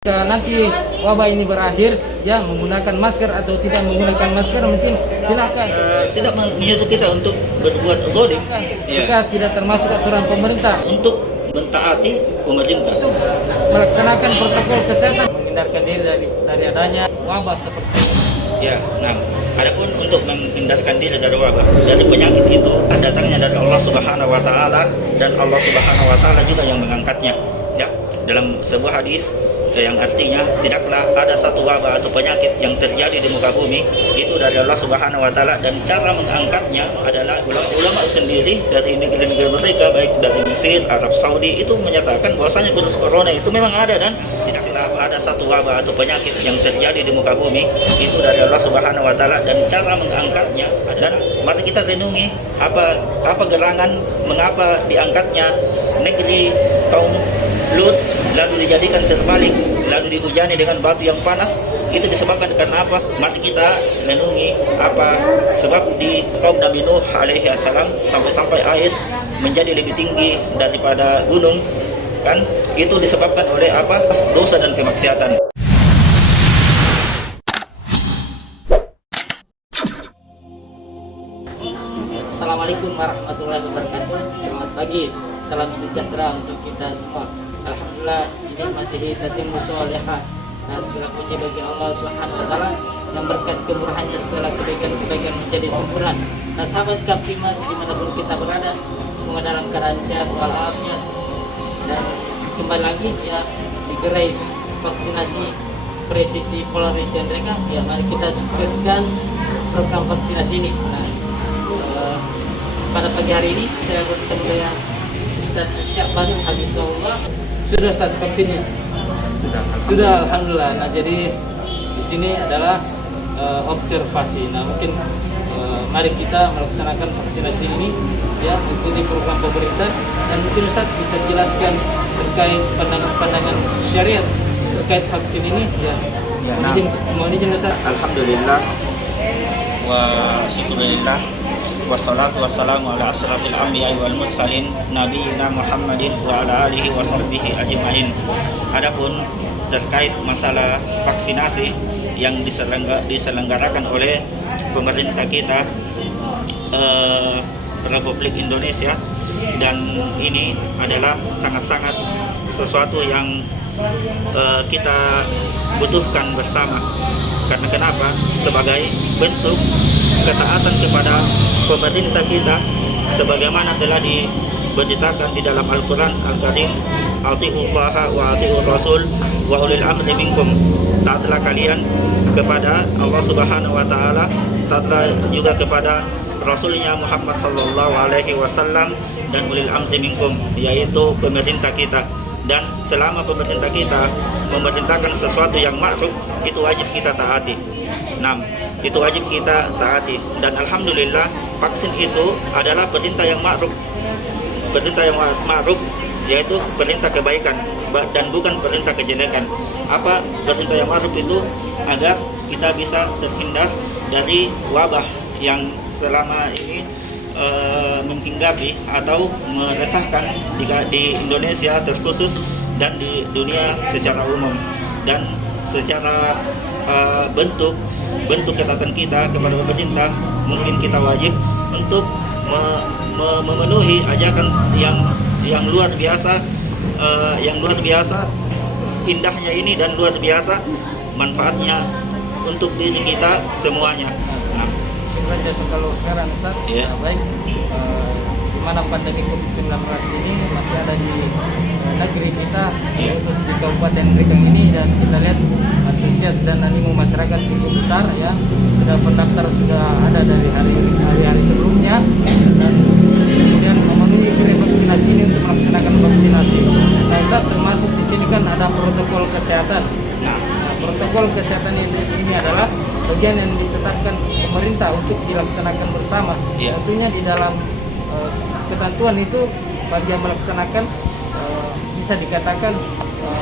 Jika nanti wabah ini berakhir, ya menggunakan masker atau tidak menggunakan masker, mungkin silakan. Tidak menyuruh kita untuk berbuat zalim. Jika tidak termasuk aturan pemerintah, Untuk mentaati pemerintah. untuk melaksanakan protokol kesehatan, menghindarkan diri dari adanya wabah seperti ini. Ya, nah, adapun untuk menghindarkan diri dari wabah, dari penyakit itu datangnya dari Allah Subhanahu wa taala, dan Allah Subhanahu wa taala juga yang mengangkatnya. Ya, dalam sebuah hadis yang artinya tidaklah ada satu wabah atau penyakit yang terjadi di muka bumi itu dari Allah Subhanahu wa taala, dan cara mengangkatnya adalah ulama-ulama sendiri dari negeri-negeri mereka, baik dari Mesir, Arab Saudi, itu menyatakan bahwasanya virus corona itu memang ada, dan tidaklah ada satu wabah atau penyakit yang terjadi di muka bumi itu dari Allah Subhanahu wa taala, dan cara mengangkatnya. Dan mari kita renungi apa gerangan mengapa diangkatnya negeri kaum Lut lalu dijadikan terbalik, lalu dihujani dengan batu yang panas. Itu disebabkan karena apa? Mari kita renungi apa sebab di kaum Nabi Nuh alaihi salam sampai air menjadi lebih tinggi daripada gunung, kan? Itu disebabkan oleh apa? Dosa dan kemaksiatan. Assalamualaikum warahmatullahi wabarakatuh. Selamat pagi, salam sejahtera untuk kita semua. Alhamdulillah, binikmatihi tatimmu sholihat. Nah, segala puji bagi Allah Subhanahu wa taala yang berkat kemurahannya segala kebaikan-kebaikan menjadi sempurna. Nah, sahabat Kamtimas dimanapun kita berada, semoga dalam keadaan sehat walafiat. Dan kembali lagi ya di gerai vaksinasi presisi polarisasi mereka. Ya, mari kita sukseskan program vaksinasi ini. Nah, pada pagi hari ini saya bertemu dengan Ustaz Syakban Habibullah. Sudah start vaksinnya? Sudah, alhamdulillah. Nah, jadi di sini adalah observasi. Nah, mungkin mari kita melaksanakan vaksinasi ini, ya, ikuti program pemerintah. Dan mungkin Ustaz bisa jelaskan terkait pandangan syariat terkait vaksin ini, ya. Mohon izin Ustaz. Alhamdulillah wa syukurillah wassalatu wassalamu ala asrafil anbiya'i wal mursalin nabiyina Muhammadin wa ala alihi wa sahbihi ajma'in. Adapun terkait masalah vaksinasi yang diselenggarakan oleh pemerintah kita Republik Indonesia, dan ini adalah sangat-sangat sesuatu yang kita butuhkan bersama. Karena kenapa? Sebagai bentuk ketaatan kepada pemerintah kita, sebagaimana telah diberitakan di dalam Al-Quran Al-Karim, atiullaha wa atiur rasul wa ulil amri minkum. Taatlah kalian kepada Allah Subhanahu wa taala, taatlah juga kepada Rasulnya Muhammad sallallahu alaihi wasallam, dan ulil amri minkum, yaitu pemerintah kita. Dan selama pemerintah kita memerintahkan sesuatu yang ma'ruf, itu wajib kita taati. Nah, itu wajib kita taati. Dan alhamdulillah, vaksin itu adalah perintah yang ma'ruf. Perintah yang ma'ruf yaitu perintah kebaikan dan bukan perintah kejelekan. Apa perintah yang ma'ruf itu? Agar kita bisa terhindar dari wabah yang selama ini menghinggapi atau meresahkan di Indonesia terkhusus, dan di dunia secara umum. Dan secara bentuk ketaatan kita kepada pemerintah, mungkin kita wajib untuk memenuhi ajakan yang luar biasa, indahnya ini, dan luar biasa manfaatnya untuk diri kita semuanya. Sebenarnya kalau sekarang Ustaz, Ya. baik, di mana pandemi COVID-19 ini masih ada di negeri kita, Ya. khusus di Kabupaten Rikang ini, dan kita lihat antusias dan animo masyarakat cukup besar, ya. Sudah pendaftar sudah ada dari hari-hari sebelumnya, dan kemudian memenuhi gerai vaksinasi ini untuk melaksanakan vaksinasi. Nah, Ustaz, termasuk di sini kan ada protokol kesehatan. Nah, protokol kesehatan ini adalah bagian yang ditetapkan pemerintah untuk dilaksanakan bersama. Ya. Tentunya di dalam ketentuan itu bagi yang melaksanakan bisa dikatakan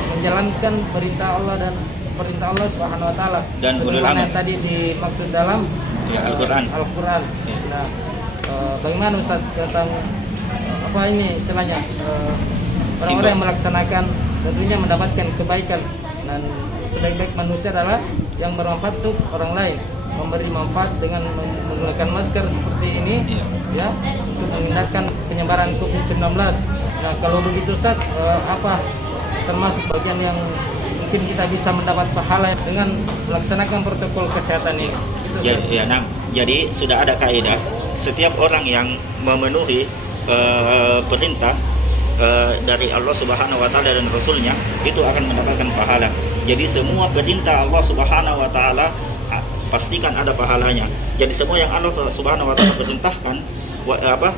menjalankan perintah Allah dan perintah Allah Subhanahu wa taala. Dan sebagaimana yang tadi dimaksud dalam Al-Quran. Ya. Nah, bagaimana Ustaz tentang apa ini istilahnya orang-orang yang melaksanakan tentunya mendapatkan kebaikan. Dan sebaik-baik manusia adalah yang bermanfaat untuk orang lain, memberi manfaat dengan menggunakan masker seperti ini, ya, untuk menghindarkan penyebaran COVID-19. Nah, kalau begitu Ustaz, apa termasuk bagian yang mungkin kita bisa mendapat pahala dengan melaksanakan protokol kesehatan ini? Jadi sudah ada kaidah, setiap orang yang memenuhi perintah dari Allah Subhanahu wa taala dan Rasulnya itu akan mendapatkan pahala. Jadi semua perintah Allah Subhanahu wa taala pastikan ada pahalanya. Jadi semua yang Allah Subhanahu wa taala perintahkan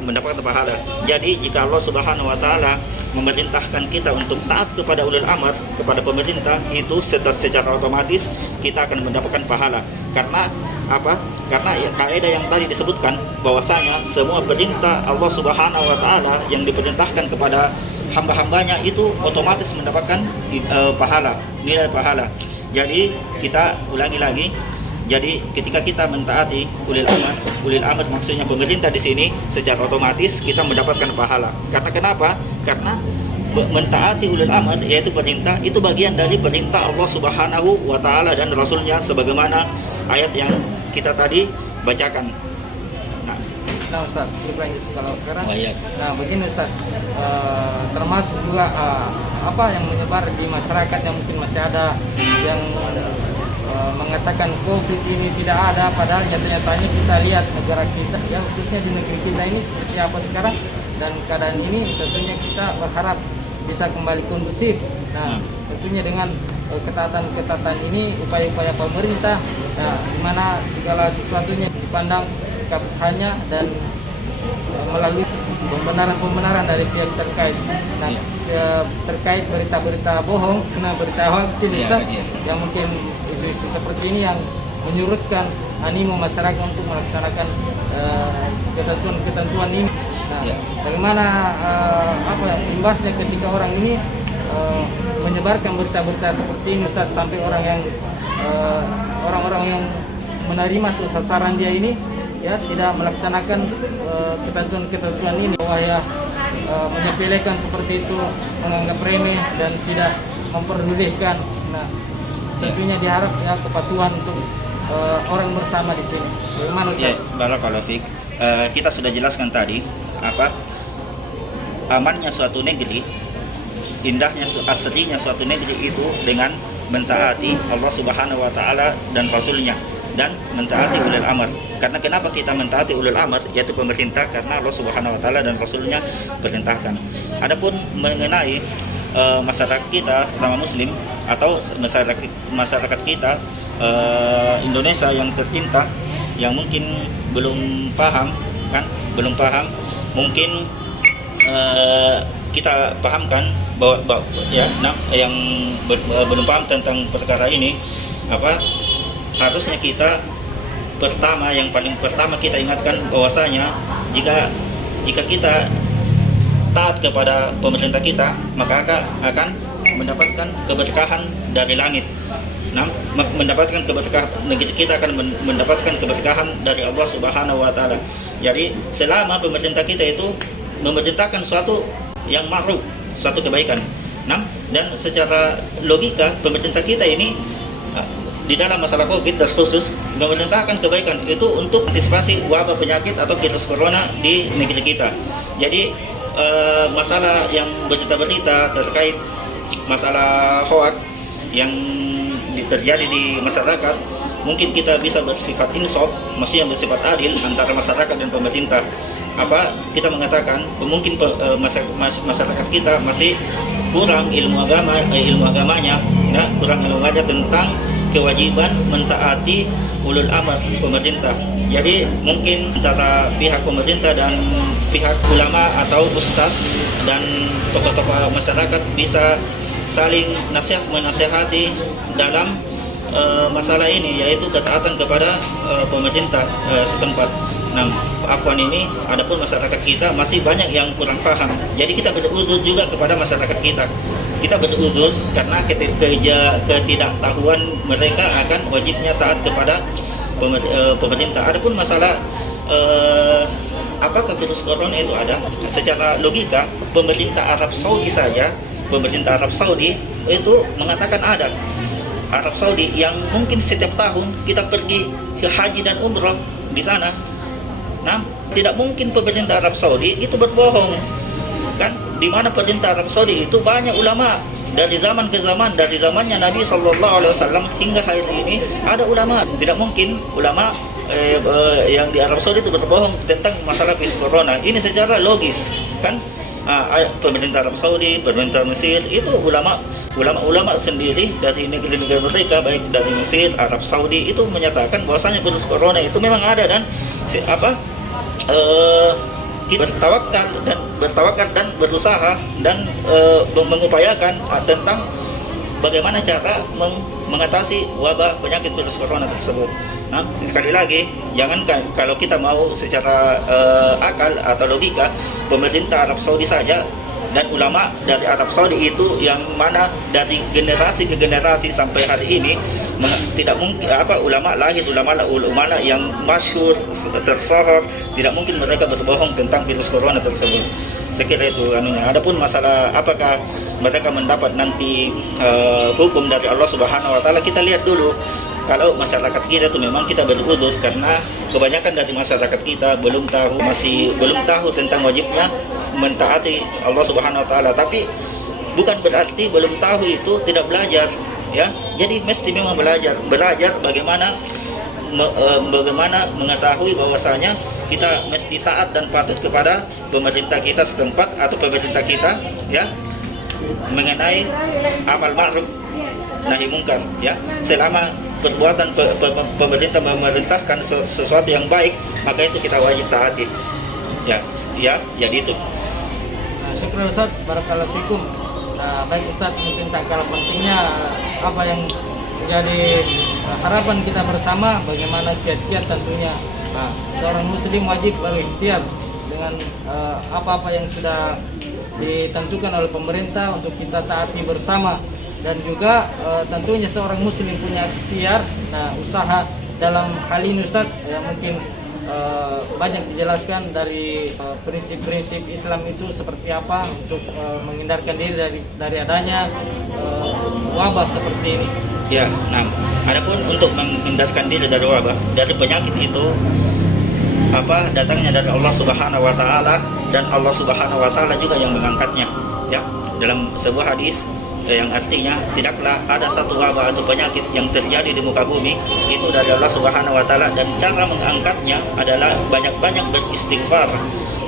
mendapatkan pahala. Jadi jika Allah Subhanahu wa taala memerintahkan kita untuk taat kepada ulil amr, kepada pemerintah, itu secara otomatis kita akan mendapatkan pahala. Karena apa? Karena kaidah yang tadi disebutkan bahwasanya semua perintah Allah Subhanahu wa taala yang diperintahkan kepada hamba-hambanya itu otomatis mendapatkan pahala, nilai pahala. Jadi kita ulangi lagi. Jadi ketika kita mentaati ulil amr maksudnya pemerintah di sini, secara otomatis kita mendapatkan pahala. Karena kenapa? Karena mentaati ulil amr yaitu perintah itu bagian dari perintah Allah Subhanahu wa taala dan Rasulnya sebagaimana ayat yang kita tadi bacakan. Nah Ustaz, syukran kalau sekarang. Nah begini Ustaz, termasuk juga apa yang menyebar di masyarakat yang mungkin masih ada yang mengatakan COVID ini tidak ada, padahal nyata-nyatanya kita lihat negara kita, ya khususnya di negeri kita ini seperti apa sekarang, dan keadaan ini tentunya kita berharap bisa kembali kondusif. Nah tentunya dengan ketaatan ini, upaya-upaya pemerintah, nah di mana segala sesuatunya dipandang keabsahannya dan melalui pembenaran dari pihak terkait. Nah, terkait berita-berita bohong, berita hoax ini Ustaz, yang mungkin isu-isu seperti ini yang menyurutkan animo masyarakat untuk melaksanakan ketentuan-ketentuan ini. Nah, bagaimana imbasnya ketika orang ini menyebarkan berita-berita seperti ini Ustaz, sampai orang-orang yang menerima tuh sasaran dia ini ya tidak melaksanakan ketentuan-ketentuan ini, bahwa ya menyepelekan seperti itu, menganggap remeh dan tidak memperdulikan. Nah, tentunya diharap ya kepatuhan untuk orang bersama di sini. Bagaimana Ustaz? Barakallahu fiik. Kita sudah jelaskan tadi amannya suatu negeri, indahnya aslinya suatu negeri itu dengan mentaati Allah Subhanahu wa taala dan Rasulnya dan mentaati ulil amr. Karena kenapa kita mentaati ulil amr yaitu pemerintah? Karena Allah Subhanahu wa taala dan Rasulnya perintahkan. Adapun mengenai masyarakat kita sesama muslim atau masyarakat kita Indonesia yang tercinta yang mungkin belum paham mungkin kita pahamkan bahwa yang belum paham tentang perkara ini harusnya kita paling pertama kita ingatkan bahwasanya jika kita taat kepada pemerintah kita, maka akan mendapatkan keberkahan dari langit. Mendapatkan keberkahan, negeri kita akan mendapatkan keberkahan dari Allah Subhanahu wa taala. Jadi selama pemerintah kita itu memerintahkan suatu yang ma'ruf, suatu kebaikan. Dan secara logika pemerintah kita ini di dalam masalah COVID terkhusus memerintahkan kebaikan itu untuk antisipasi wabah penyakit atau virus corona di negeri kita. Jadi masalah yang berita-berita terkait masalah hoax yang terjadi di masyarakat, mungkin kita bisa bersifat insaf, maksudnya bersifat adil antara masyarakat dan pemerintah. Kita mengatakan mungkin masyarakat kita masih kurang ilmu agamanya, kurang ilmu aja tentang kewajiban mentaati ulul amr pemerintah. Jadi mungkin antara pihak pemerintah dan pihak ulama atau ustadz dan tokoh-tokoh masyarakat bisa saling menasihati dalam masalah ini, yaitu ketaatan kepada pemerintah setempat. Nah, afwan ini, adapun masyarakat kita masih banyak yang kurang paham. Jadi kita beruzur juga kepada masyarakat kita. Kita beruzur karena ketidaktahuan mereka akan wajibnya taat kepada pemerintah. Adapun masalah apakah virus corona itu ada? Secara logika, pemerintah Arab Saudi saja pemerintah Arab Saudi itu mengatakan ada Arab Saudi yang mungkin setiap tahun kita pergi ke haji dan umrah di sana. Nah, tidak mungkin pemerintah Arab Saudi itu berbohong, kan? Di mana pemerintah Arab Saudi itu banyak ulama dari zaman ke zaman, dari zamannya Nabi SAW hingga hari ini ada ulama. Tidak mungkin ulama yang di Arab Saudi itu berbohong tentang masalah virus corona. Ini secara logis, kan? Pemerintah Arab Saudi, pemerintah Mesir itu ulama sendiri dari negeri-negeri mereka, baik dari Mesir, Arab Saudi, itu menyatakan bahwasanya virus corona itu memang ada, dan kita bertawakal dan berusaha dan mengupayakan tentang bagaimana cara mengatasi wabah penyakit virus corona tersebut. Nah, sekali lagi, jangan kalau kita mau secara akal atau logika, pemerintah Arab Saudi saja dan ulama dari Arab Saudi itu yang mana dari generasi ke generasi sampai hari ini tidak mungkin ulama yang masyhur tersohor, tidak mungkin mereka berbohong tentang virus corona tersebut. Saya kira itu anunya. Adapun masalah apakah mereka mendapat nanti hukum dari Allah Subhanahu wa taala, kita lihat dulu. Kalau masyarakat kita itu memang kita beruzur karena kebanyakan dari masyarakat kita masih belum tahu tentang wajibnya mentaati Allah Subhanahu wa taala. Tapi bukan berarti belum tahu itu tidak belajar, ya. Jadi mesti memang belajar bagaimana mengetahui bahwasanya kita mesti taat dan patuh kepada pemerintah kita setempat atau pemerintah kita, ya, mengenai amal ma'ruf nahi mungkar, ya. Selama perbuatan pemerintah memerintahkan sesuatu yang baik, maka itu kita wajib taati, ya, jadi itu. Syukur Ustaz, barakallahu fikum. Baik Ustaz, mungkin tak kalah pentingnya apa yang menjadi harapan kita bersama, bagaimana kiat-kiat tentunya seorang muslim wajib berikhtiar dengan apa-apa yang sudah ditentukan oleh pemerintah untuk kita taati bersama. Dan juga tentunya seorang muslim punya ikhtiar, usaha dalam hal ini Ustaz, mungkin banyak dijelaskan dari prinsip-prinsip Islam itu seperti apa untuk menghindarkan diri dari adanya wabah seperti ini. Ya, nah, adapun untuk menghindarkan diri dari wabah, dari penyakit itu datangnya dari Allah Subhanahu wa taala, dan Allah Subhanahu wa taala juga yang mengangkatnya, ya. Dalam sebuah hadis yang artinya tidaklah ada satu wabah atau penyakit yang terjadi di muka bumi itu dari Allah Subhanahu wa taala, dan cara mengangkatnya adalah banyak-banyak beristighfar,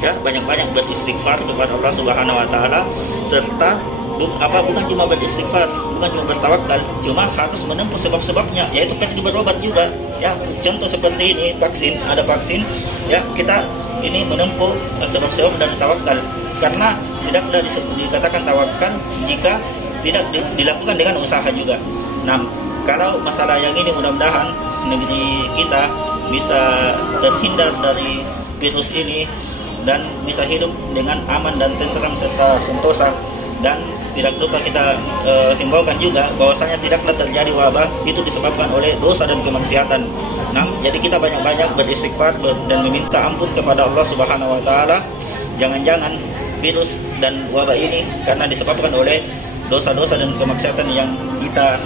ya, banyak-banyak beristighfar kepada Allah Subhanahu wa taala, serta bukan cuma beristighfar, bukan cuma bertawakal, cuma harus menempuh sebab-sebabnya, yaitu pergi berobat juga, ya. Contoh seperti ini, ada vaksin, ya, kita ini menempuh sebab-sebab dan tawakal, karena tidaklah dikatakan tawakal jika tidak dilakukan dengan usaha juga. Nah, kalau masalah yang ini mudah-mudahan negeri kita bisa terhindar dari virus ini dan bisa hidup dengan aman dan tentram serta sentosa. Dan tidak lupa kita himbaukan juga bahwasanya tidaklah terjadi wabah itu disebabkan oleh dosa dan kemaksiatan. Nah, jadi kita banyak-banyak beristighfar dan meminta ampun kepada Allah Subhanahu wa taala. Jangan-jangan virus dan wabah ini karena disebabkan oleh dosa-dosa dan kemaksiatan yang kita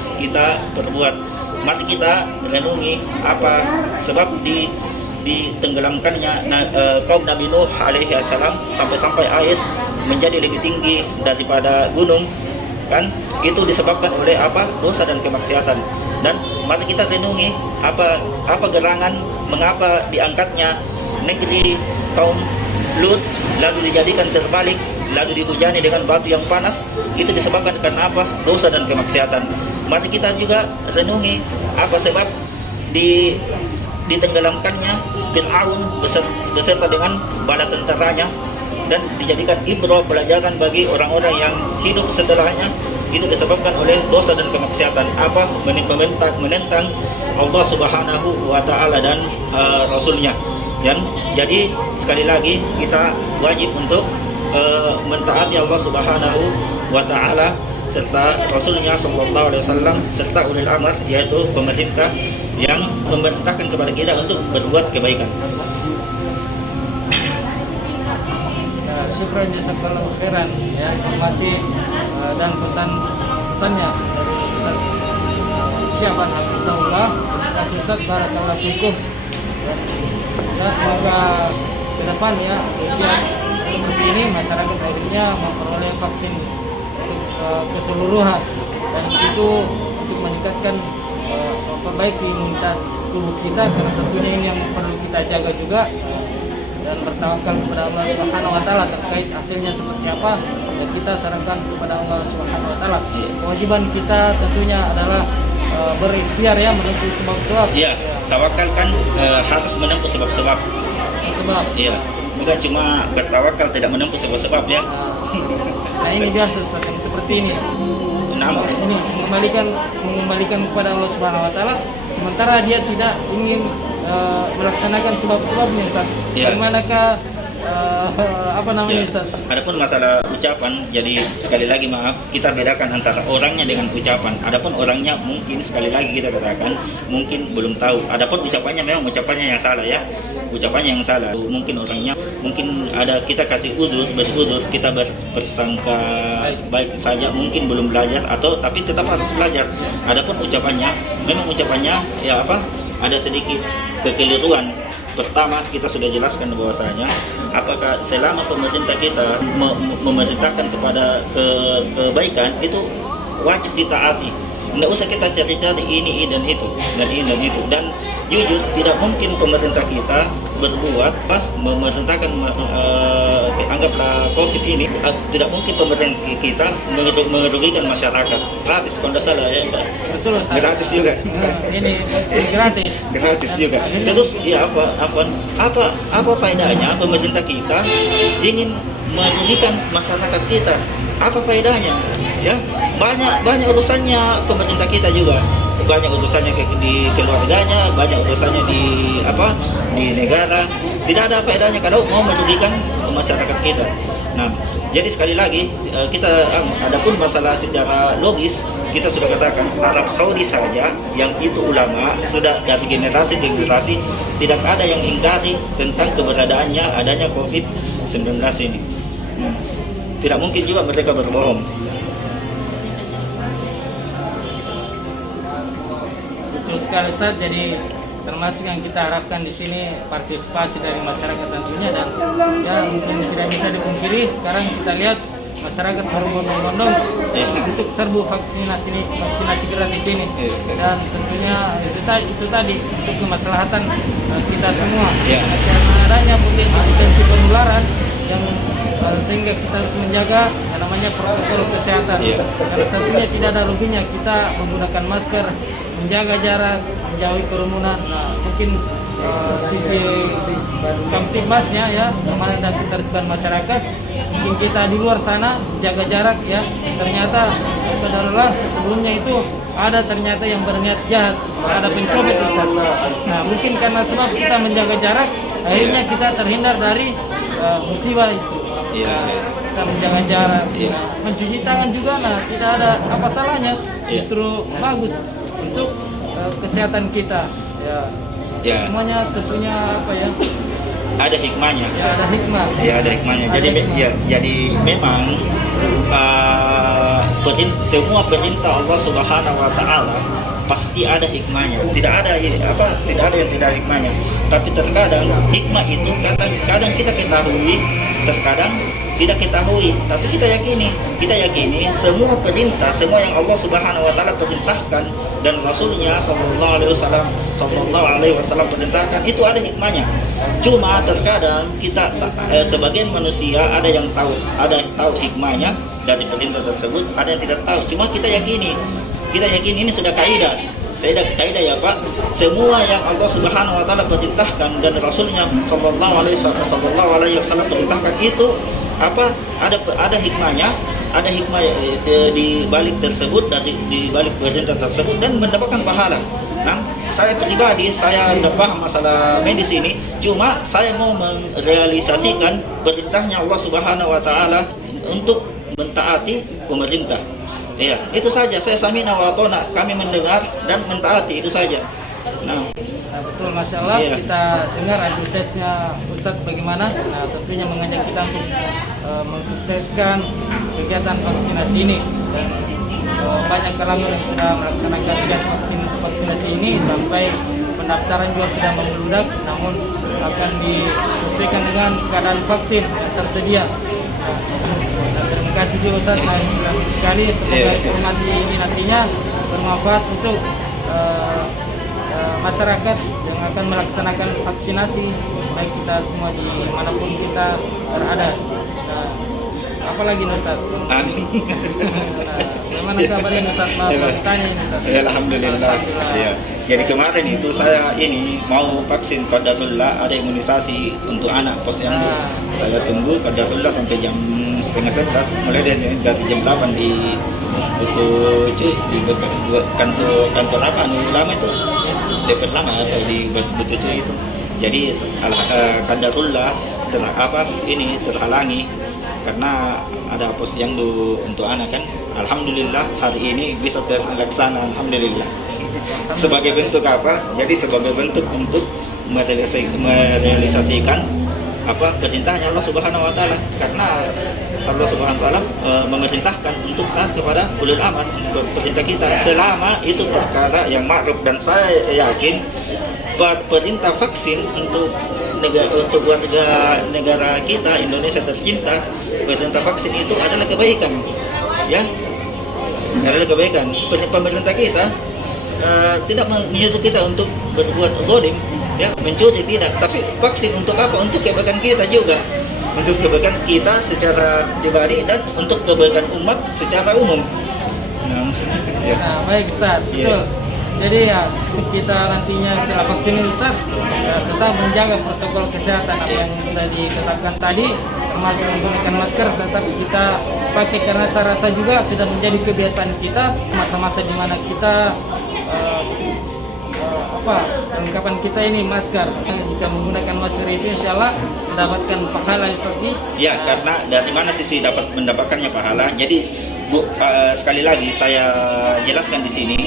perbuat. Mari kita renungi apa sebab ditenggelamkannya kaum Nabi Nuh alaihi salam sampai air menjadi lebih tinggi daripada gunung, kan? Itu disebabkan oleh dosa dan kemaksiatan. Dan mari kita renungi apa gerangan mengapa diangkatnya negeri kaum Lut lalu dijadikan terbalik, lalu dihujani dengan batu yang panas. Itu disebabkan karena dosa dan kemaksiatan. Mari kita juga renungi apa sebab ditenggelamkannya Fir'aun beserta dengan bala tentaranya, dan dijadikan ibrah pelajaran bagi orang-orang yang hidup setelahnya. Itu disebabkan oleh dosa dan kemaksiatan, menentang Allah Subhanahu wa taala dan Rasulnya. Dan jadi sekali lagi kita wajib untuk mentaati Allah Subhanahu wa taala serta Rasulnya sallallahu alaihi wasallam serta ulil amr, yaitu pemerintah yang memerintahkan kepada kita untuk berbuat kebaikan. syukran jazakallahu khairan ya informasi dan pesannya dari Ustaz Syaban Hafizahullah. Terima kasih Ustaz, barakallahu fikum. Ya semoga ke depan ya antusias seperti ini masyarakat akhirnya memperoleh vaksin untuk keseluruhan, dan itu untuk meningkatkan memperbaiki imunitas tubuh kita, karena tentunya ini yang perlu kita jaga juga, dan bertawakal kepada Allah Subhanahu wa taala terkait hasilnya seperti apa, ya kita sarankan kepada Allah Subhanahu wa taala. Kewajiban kita tentunya adalah berikhtiar ya, menempuh sebab-sebab. Iya, tawakal kan harus menempuh sebab-sebab. Sebab Iya, bukan cuma bertawakal tidak menempuh sebab-sebab ya. nah ini biasa Ustaz yang seperti ini. Namun Ini mengembalikan kepada Allah Subhanahu wa taala, sementara dia tidak ingin melaksanakan sebab-sebabnya Ustaz. Iya. Bagaimanakah apa namanya ya. Ustaz? Adapun masalah ucapan, jadi sekali lagi maaf, kita bedakan antara orangnya dengan ucapan. Adapun orangnya mungkin sekali lagi kita katakan mungkin belum tahu. Adapun ucapannya memang ucapannya yang salah ya. Ucapannya yang salah. Mungkin orangnya, mungkin ada kita kasih berudur, kita bersangka baik saja, mungkin belum belajar atau tapi tetap harus belajar. Adapun ucapannya, memang ucapannya ya apa? Ada sedikit kekeliruan. Pertama, kita sudah jelaskan bahwasanya apakah selama pemerintah kita memerintahkan kepada kebaikan itu wajib ditaati. Tidak usah kita cari-cari ini dan itu dan ini dan itu. Dan jujur tidak mungkin pemerintah kita berbuat memerintahkan anggaplah COVID ini, tidak mungkin pemerintah kita merugikan masyarakat. Gratis kalau tidak salah ya, Pak. Betul Ustaz. Gratis juga. Ini vaksin gratis. Gratis juga. Terus ya apa faedahnya pemerintah kita ingin merugikan masyarakat kita? Apa faedahnya? Ya, banyak urusannya pemerintah kita juga. Banyak urusannya di keluarganya, banyak urusannya di negara. Tidak ada faedahnya kalau mau merugikan masyarakat kita. Nah, jadi sekali lagi kita adapun masalah secara logis, kita sudah katakan Arab Saudi saja yang itu ulama sudah dari generasi ke generasi tidak ada yang ingkari tentang keberadaannya adanya COVID-19 ini. Tidak mungkin juga mereka berbohong. Betul sekali Ustaz. Jadi termasuk yang kita harapkan di sini partisipasi dari masyarakat tentunya, dan ya mungkin tidak bisa dipungkiri sekarang kita lihat masyarakat berbondong-bondong untuk serbu vaksinasi gratis ini, dan tentunya itu tadi untuk kemaslahatan kita semua. Karena adanya potensi penularan yang sehingga kita harus menjaga yang namanya protokol kesehatan. Karena tentunya tidak ada ruginya kita menggunakan masker, menjaga jarak, menjauhi kerumunan. Nah, mungkin sisi Kamtibmasnya ya, kemarin dan ketertiban masyarakat, mungkin kita di luar sana jaga jarak ya. Ternyata adalah sebelumnya itu ada ternyata yang berniat jahat, ada pencopet Ustaz. Nah, mungkin karena sebab kita menjaga jarak, akhirnya kita terhindar dari musibah itu. Kita menjaga jarak, mencuci tangan juga, nah tidak ada apa salahnya, justru bagus untuk kesehatan kita. Semuanya tentunya apa ya? Ada hikmahnya. Ya ada hikmah. Ya ada hikmahnya. Jadi memang semua perintah Allah Subhanahu Wa Taala pasti ada hikmahnya. Tidak ada yang tidak ada hikmahnya. Tapi terkadang hikmah itu kadang kita ketahui, terkadang tidak ketahui, tapi kita yakini semua perintah, semua yang Allah Subhanahu Wa Taala perintahkan dan Rasulnya Sallallahu Alaihi Wasallam perintahkan itu ada hikmahnya. Cuma terkadang kita sebagian manusia ada yang tahu hikmahnya dari perintah tersebut, ada yang tidak tahu. Cuma kita yakini ini sudah kaidah. Kaidah ya Pak, semua yang Allah Subhanahu Wa Taala perintahkan dan Rasulnya Sallallahu Alaihi Wasallam perintahkan itu ada hikmahnya, ada hikmah di balik tersebut, di balik perintah tersebut, dan mendapatkan pahala. Nah, saya pribadi saya tidak paham masalah medis ini, cuma saya mau merealisasikan perintahnya Allah Subhanahu Wa Taala untuk mentaati pemerintah. Ya, itu saja. Saya samina wa atona, kami mendengar dan mentaati, itu saja. Nah, Nah, betul, Masya Allah, Iya. kita dengar antusiasnya Ustadz bagaimana. Nah, tentunya mengajak kita untuk mensukseskan kegiatan vaksinasi ini. Dan banyak kalangan yang sudah melaksanakan kegiatan vaksinasi ini, sampai pendaftaran juga sudah membludak, namun akan disesuaikan dengan keadaan vaksin yang tersedia. Dan terima kasih juga Ustadz, sekali. Semoga Iya. informasi ini nantinya bermanfaat untuk masyarakat yang akan melaksanakan vaksinasi, baik kita semua di manapun kita berada. Nah, apalagi Ustaz? amin. Nah, bagaimana kabarnya Ustaz? Maaf bertanya ini Ustaz. Ya, Alhamdulillah. Ya. Jadi kemarin itu saya ini mau vaksin qadarullah, ada imunisasi untuk anak posyandu. Saya tunggu qadarullah sampai jam setengah 11, mulai dari jam 8 di kantor apa lama itu, DPR lama atau di Butucu itu. Jadi qadarullah terhalangi karena ada posyandu untuk anak kan. Alhamdulillah hari ini bisa terlaksana, alhamdulillah. Sebagai bentuk apa? Jadi sebagai bentuk untuk merealisasikan apa perintahnya Allah Subhanahu wa taala, karena Allah Subhanahu wa taala memerintahkan untuk taat kepada ulul amr, perintah kita selama itu perkara yang ma'ruf. Dan saya yakin perintah vaksin untuk warga negara kita Indonesia tercinta, perintah vaksin itu adalah kebaikan, ya, adalah kebaikan. Pemerintah kita tidak menyuruh kita untuk berbuat zalim, ya, mencuri, tidak. Tapi vaksin untuk apa? Untuk kebaikan kita juga, untuk kebaikan kita secara pribadi dan untuk kebaikan umat secara umum. Nah, ya. Nah, baik Ustaz, betul. Jadi ya, kita nantinya setelah vaksin ini Ustaz, ya, tetap menjaga protokol kesehatan apa yang sudah ditetapkan tadi, termasuk menggunakan masker, tetapi kita pakai karena saya rasa juga sudah menjadi kebiasaan kita masa-masa di mana kita perlengkapan kita ini masker. Jika menggunakan masker itu insya Allah mendapatkan pahala Ustaz. Ya, karena dari mana sisi dapat mendapatkannya pahala. Jadi sekali lagi saya jelaskan di sini,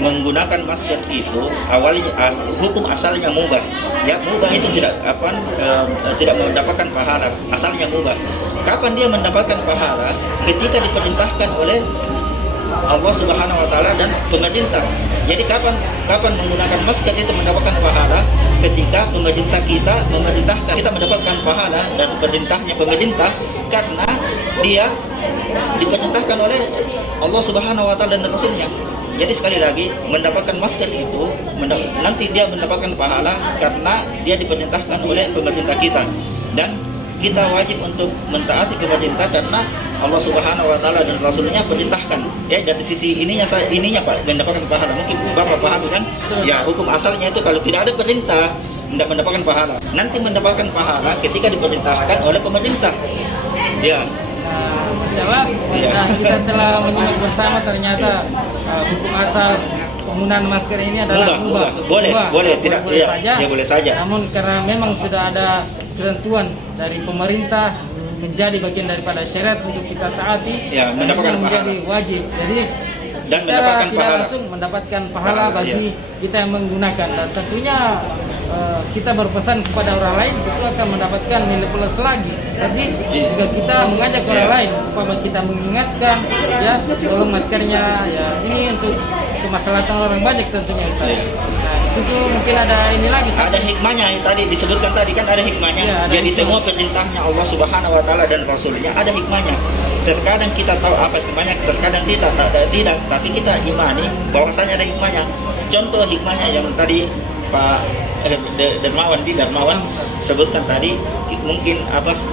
menggunakan masker itu awalnya hukum asalnya mubah. Ya, mubah itu tidak mendapatkan pahala, asalnya mubah. Kapan dia mendapatkan pahala? Ketika diperintahkan oleh Allah Subhanahu wa taala dan pemerintah. Jadi kapan menggunakan masker itu mendapatkan pahala? Ketika pemerintah kita memerintahkan, kita mendapatkan pahala dan perintahnya pemerintah karena dia diperintahkan oleh Allah Subhanahu wa taala dan Rasulnya. Jadi sekali lagi, mendapatkan masker itu nanti dia mendapatkan pahala karena dia diperintahkan oleh pemerintah kita, dan kita wajib untuk mentaati pemerintah karena Allah Subhanahu wa taala dan Rasulnya perintahkan. Ya, dari sisi ininya Pak mendapatkan pahala. Mungkin Bapak pahami kan? Ya, hukum asalnya itu kalau tidak ada perintah tidak mendapatkan pahala. Nanti mendapatkan pahala ketika diperintahkan oleh pemerintah. Ya. Nah, Masya Allah, Iya. nah, kita telah menyimak bersama ternyata hukum asal penggunaan masker ini adalah Mubah. Boleh, tidak, boleh iya, saja. ya, boleh saja. Namun karena memang sudah ada ketentuan dari pemerintah menjadi bagian daripada syariat untuk kita taati, Ya, mendapatkan akhirnya menjadi wajib. Jadi Dan secara mendapatkan tidak pahala. langsung mendapatkan pahala bagi kita yang menggunakan, dan tentunya kita berpesan kepada orang lain itu akan mendapatkan nilai plus lagi. Tapi jika kita mengajak orang lain, upama kita mengingatkan, ya, tolong maskernya, ya, ini untuk kemaslahatan orang banyak tentunya Ustaz. Nah, disitu mungkin ada ini lagi. Ada hikmahnya, tadi disebutkan tadi kan ada hikmahnya. Ya, ada Jadi hikmah. semua perintahnya Allah Subhanahu wa taala dan Rasulnya ada hikmahnya. Terkadang kita tahu apa hikmahnya, terkadang kita tidak, tapi kita imani bahwasanya ada hikmahnya. Contoh hikmahnya yang tadi Pak Darmawan sebutkan tadi, mungkin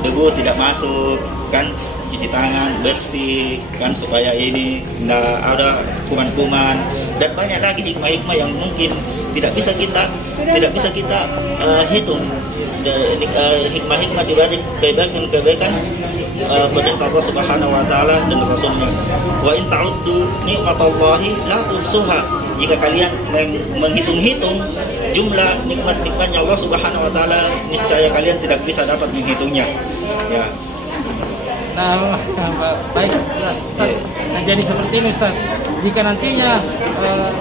debu tidak masuk kan, cuci tangan bersih kan, supaya ini tidak ada kuman-kuman, dan banyak lagi hikmah-hikmah yang mungkin tidak bisa kita hitung. Hikmah-hikmah di balik kebaikan perintah Allah Subhanahu wa taala dan Rasulnya. Wa in ta'uddu nikmatallahi la tuhsuha. Jika kalian menghitung-hitung jumlah nikmat-nikmatnya Allah Subhanahu wa taala, niscaya kalian tidak bisa dapat menghitungnya. Ya. Nah, baik Ustaz. Nah, jadi seperti ini Ustaz. jika nantinya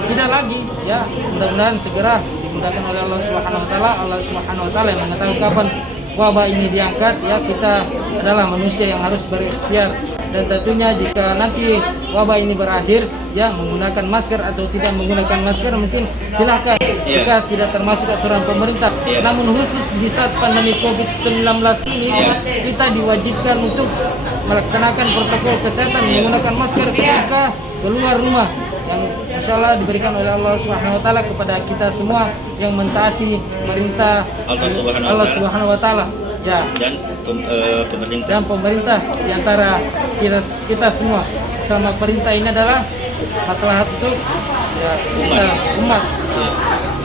tidak lagi, ya mudah-mudahan segera dimudahkan oleh Allah Subhanahu wa taala. Allah Subhanahu wa taala yang mengetahui kapan wabah ini diangkat, ya kita adalah manusia yang harus berikhtiar. Dan tentunya jika nanti wabah ini berakhir, ya menggunakan masker atau tidak menggunakan masker mungkin silahkan, jika tidak termasuk aturan pemerintah. Namun khusus di saat pandemi COVID-19 ini, kita diwajibkan untuk melaksanakan protokol kesehatan, menggunakan masker ketika keluar rumah, yang insya Allah diberikan oleh Allah Subhanahu wa taala kepada kita semua yang mentaati perintah Allah Subhanahu wa taala, ya, dan pemerintah di antara kita semua. Sama perintah ini adalah maslahat untuk, ya, kita umat.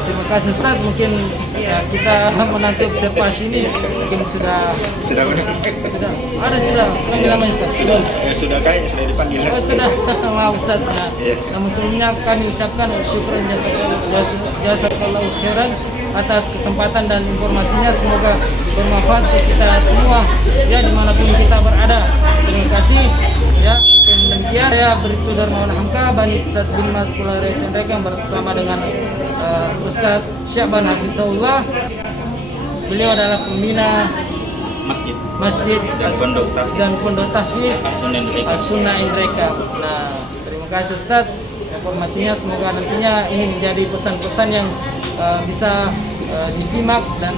Terima kasih Ustaz, mungkin ya, kita menanti observasi ini mungkin sudah panggil namanya Ustaz. Sudah kayaknya sudah dipanggil. Oh, sudah. Maaf Ustaz. Nah, namun sebelumnya kami ucapkan syukuran jazakallahu khairan atas kesempatan dan informasinya, semoga bermanfaat untuk kita semua, ya dimanapun kita berada. Terima kasih, ya. Dan demikian saya Bribtu Darmawan Hamka Bani Sat bin Mas Pulau Resendrekan bersama dengan Ustadz Syaban Hafizahullah. Beliau adalah pembina masjid dan pondok tahfiz As-Sunnah Indreka. Nah, terima kasih Ustadz informasinya, semoga nantinya ini menjadi pesan-pesan yang bisa disimak dan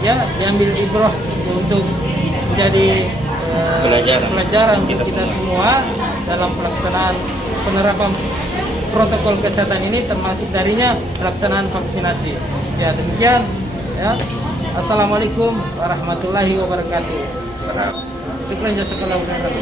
ya diambil ibrah untuk menjadi pelajaran untuk kita semua dalam pelaksanaan penerapan protokol kesehatan ini, termasuk darinya pelaksanaan vaksinasi. Ya demikian, ya. Assalamualaikum warahmatullahi wabarakatuh. Salam. Syukran jazakallahu khairan.